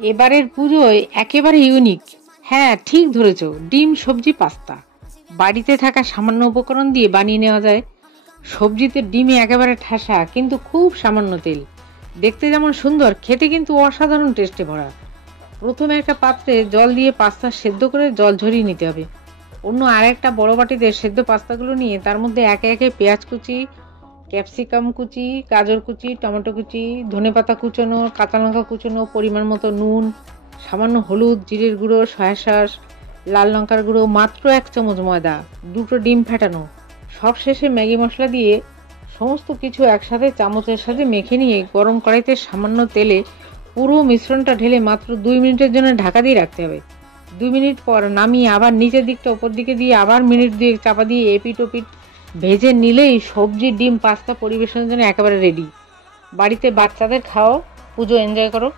এবারের পুজোয় একেবারে ইউনিক। হ্যাঁ, ঠিক ধরেছো, ডিম সবজি পাস্তা। বাড়িতে থাকা সামান্য উপকরণ দিয়ে বানিয়ে নেওয়া যায়। সবজিতে ডিমে একেবারে ঠাসা, কিন্তু খুব সামান্য তেল। দেখতে যেমন সুন্দর, খেতে কিন্তু অসাধারণ টেস্টে ভরা। প্রথমে একটা পাত্রে জল দিয়ে পাস্তা সেদ্ধ করে জল ঝরিয়ে নিতে হবে। অন্য আরেকটা বড় বাটিতে সেদ্ধ পাস্তাগুলো নিয়ে তার মধ্যে একে একে পেঁয়াজ কুচি, ক্যাপসিকাম কুচি, গাজর কুচি, টমেটো কুচি, ধনেপাতা কুচোনো, কাঁচা লঙ্কা কুচোনো, পরিমাণ মতো নুন, সামান্য হলুদ, জিরের গুঁড়ো, সয়া সস, লাল লঙ্কার গুঁড়ো, মাত্র 1 চামচ ময়দা, 2টো ডিম ফেটানো। সবশেষে ম্যাগি মশলা দিয়ে সমস্ত কিছু একসাথে চামচের সাথে মেখে নিয়ে গরম কড়াইতে সামান্য তেলে পুরো মিশ্রণটা ঢেলে মাত্র 2 মিনিটের জন্য ঢাকা দিয়ে রাখতে হবে। 2 মিনিট পর নামিয়ে আবার নিচের দিকটা উপর দিকে দিয়ে আবার মিনিট 2 চাপা দিয়ে এপিট ওপিট ভেজে নিলেই সবজি ডিম পাস্তা পরিবেশনের জন্য একেবারে রেডি। বাড়িতে বাচ্চাদের খাও, পুজো এনজয় করো।